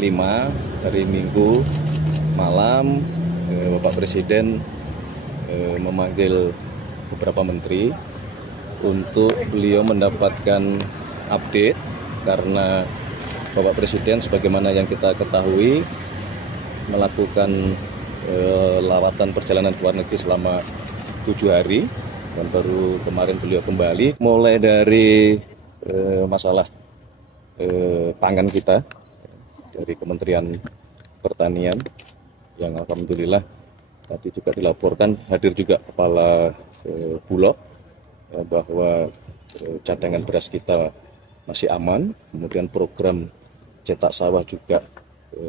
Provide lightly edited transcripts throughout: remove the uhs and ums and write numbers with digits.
5 hari Minggu malam Bapak Presiden memanggil beberapa menteri untuk beliau mendapatkan update, karena Bapak Presiden sebagaimana yang kita ketahui melakukan lawatan perjalanan ke luar negeri selama 7 hari dan baru kemarin beliau kembali. Mulai dari masalah pangan kita dari Kementerian Pertanian yang alhamdulillah tadi juga dilaporkan hadir juga kepala Bulog bahwa cadangan beras kita masih aman. Kemudian program cetak sawah juga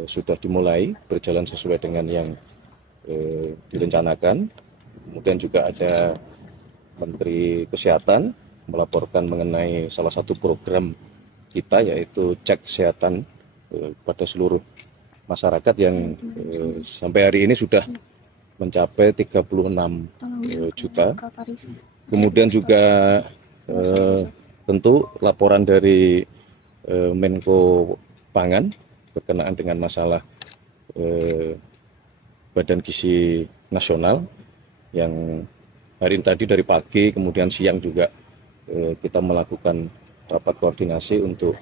sudah dimulai berjalan sesuai dengan yang direncanakan. Kemudian juga ada Menteri Kesehatan melaporkan mengenai salah satu program kita, yaitu cek kesehatan pada seluruh masyarakat yang sampai hari ini sudah mencapai 36 juta. Kemudian juga tentu laporan dari Menko Pangan berkenaan dengan masalah Badan Gizi Nasional yang hari ini tadi dari pagi kemudian siang juga kita melakukan rapat koordinasi untuk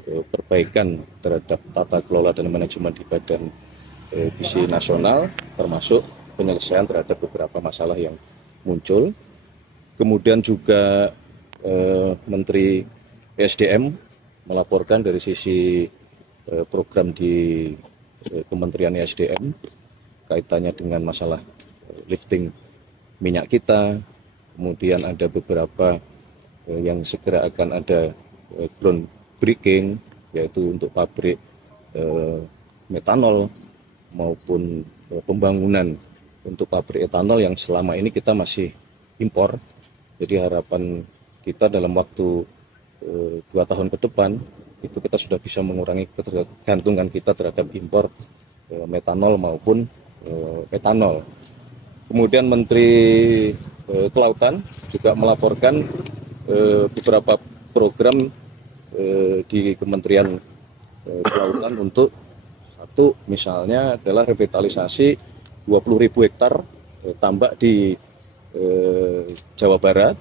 perbaikan terhadap tata kelola dan manajemen di Badan Gizi Nasional, termasuk penyelesaian terhadap beberapa masalah yang muncul. Kemudian juga Menteri ESDM melaporkan dari sisi program di Kementerian ESDM kaitannya dengan masalah lifting minyak kita. Kemudian ada beberapa yang segera akan ada groundbreaking, yaitu untuk pabrik metanol maupun pembangunan untuk pabrik etanol yang selama ini kita masih impor. Jadi harapan kita dalam waktu 2 tahun ke depan itu kita sudah bisa mengurangi ketergantungan kita terhadap impor metanol maupun etanol. Kemudian Menteri Kelautan juga melaporkan beberapa program di Kementerian Kelautan untuk satu misalnya adalah revitalisasi 20.000 hektar tambak di Jawa Barat,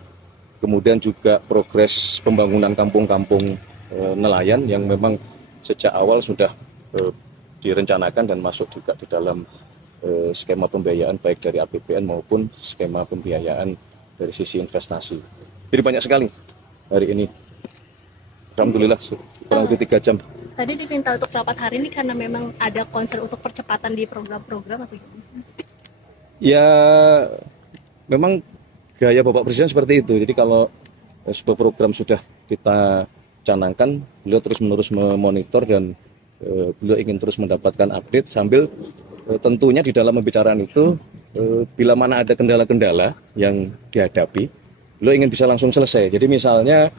kemudian juga progres pembangunan kampung-kampung nelayan yang memang sejak awal sudah direncanakan dan masuk juga di dalam skema pembiayaan baik dari APBN maupun skema pembiayaan dari sisi investasi. Jadi banyak sekali hari ini. Alhamdulillah kurang lebih 3 jam. Tadi diminta untuk rapat hari ini karena memang ada concern untuk percepatan di program-program atau gimana? Ya, memang gaya Bapak Presiden seperti itu. Jadi kalau sebuah program sudah kita canangkan, beliau terus-menerus memonitor dan beliau ingin terus mendapatkan update sambil tentunya di dalam pembicaraan itu bila mana ada kendala-kendala yang dihadapi, beliau ingin bisa langsung selesai. Jadi misalnya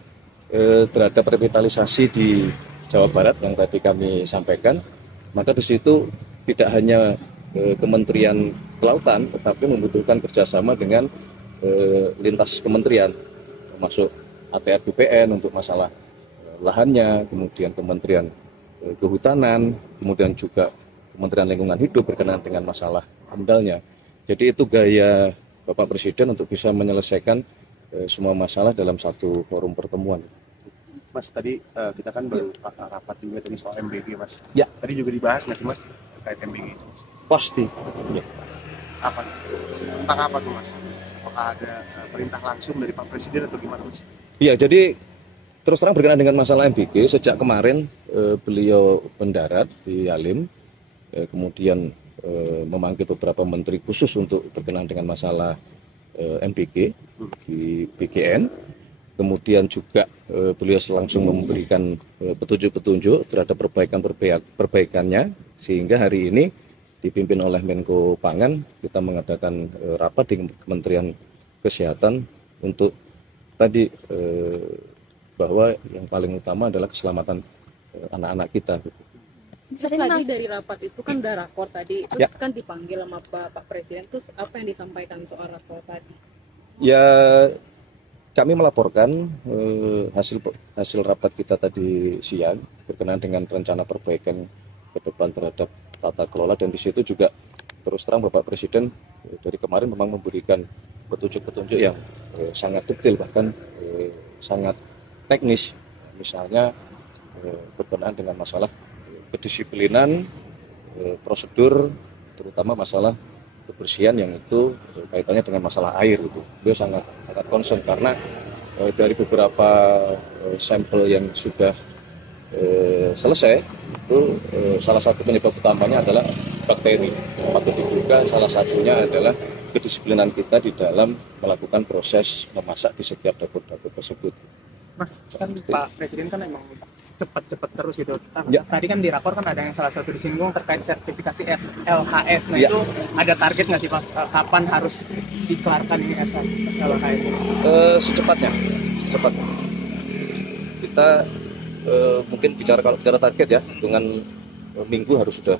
terhadap revitalisasi di Jawa Barat yang tadi kami sampaikan, maka di situ tidak hanya Kementerian Kelautan, tetapi membutuhkan kerjasama dengan lintas kementerian, termasuk ATR BPN untuk masalah lahannya, kemudian Kementerian Kehutanan, kemudian juga Kementerian Lingkungan Hidup berkenaan dengan masalah AMDAL-nya. Jadi itu gaya Bapak Presiden untuk bisa menyelesaikan semua masalah dalam satu forum pertemuan. Mas, tadi kita kan baru rapat juga tadi soal MBG, Mas. Ya. Tadi juga dibahas nggak sih, Mas, terkait MBG itu? Pasti. Ya. Apa? Tentang apa tuh, Mas? Apakah ada perintah langsung dari Pak Presiden atau gimana, Mas? Iya, jadi terus terang berkenaan dengan masalah MBG, sejak kemarin beliau mendarat di Halim, kemudian memanggil beberapa menteri khusus untuk berkenaan dengan masalah MBG di BGN. Kemudian juga beliau langsung memberikan petunjuk-petunjuk terhadap perbaikannya, sehingga hari ini dipimpin oleh Menko Pangan kita mengadakan rapat di Kementerian Kesehatan untuk tadi bahwa yang paling utama adalah keselamatan anak-anak kita. Terus tadi dari rapat itu kan udah rakor tadi, terus kan dipanggil sama Pak Presiden, terus apa yang disampaikan soal rakor tadi? Ya, kami melaporkan hasil rapat kita tadi siang berkenaan dengan rencana perbaikan ke depan terhadap tata kelola, dan di situ juga terus terang Bapak Presiden dari kemarin memang memberikan petunjuk-petunjuk yang sangat detail, bahkan sangat teknis, misalnya berkenaan dengan masalah kedisiplinan, prosedur, terutama masalah kebersihan yang itu kaitannya dengan masalah air. Itu beliau sangat concern karena dari beberapa sampel yang sudah selesai itu salah satu penyebab utamanya adalah bakteri. Patut diduga salah satunya adalah kedisiplinan kita di dalam melakukan proses memasak di setiap dapur-dapur tersebut. Mas, kan Pak Presiden kan emang cepat-cepat terus gitu. Ya. Tadi kan di rapor kan ada yang salah satu disinggung terkait sertifikasi SLHS. Nah Ya. itu ada target nggak sih Pak? Kapan harus dikeluarkan ini SLHS ini? Secepatnya. Kita mungkin kalau bicara target ya, dengan minggu harus sudah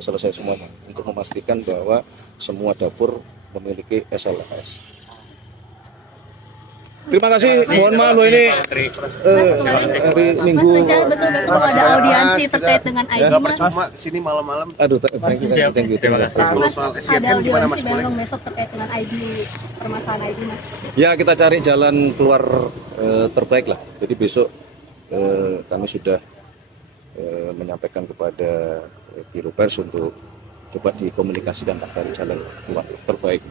selesai semuanya untuk memastikan bahwa semua dapur memiliki SLHS. Terima kasih. Mohon maaf loh ini hari Minggu. Mas, betul besok ada audiensi terkait dengan ID, Nggak Mas. percuma sini malam-malam. Aduh, thank you. Terima kasih. Kalau Mas, soal ada SDM gimana Mas? audiensi Boleh? memang besok terkait dengan ID, permasalahan ID, Mas. Ya, kita cari jalan keluar terbaik lah. Jadi besok kami sudah menyampaikan kepada Biro Pers untuk coba dikomunikasikan dari jalan keluar terbaik.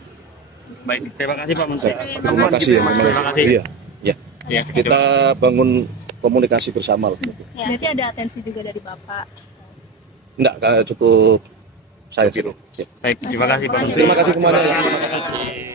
Baik, terima kasih Pak Menteri. Terima kasih. Terima kasih. Iya, ya. Ya, Kita bangun komunikasi bersama. Berarti ada atensi juga dari Bapak. Enggak, cukup saya Biro. Ya. Baik, terima kasih Pak Menteri. Terima kasih semuanya. Terima kasih.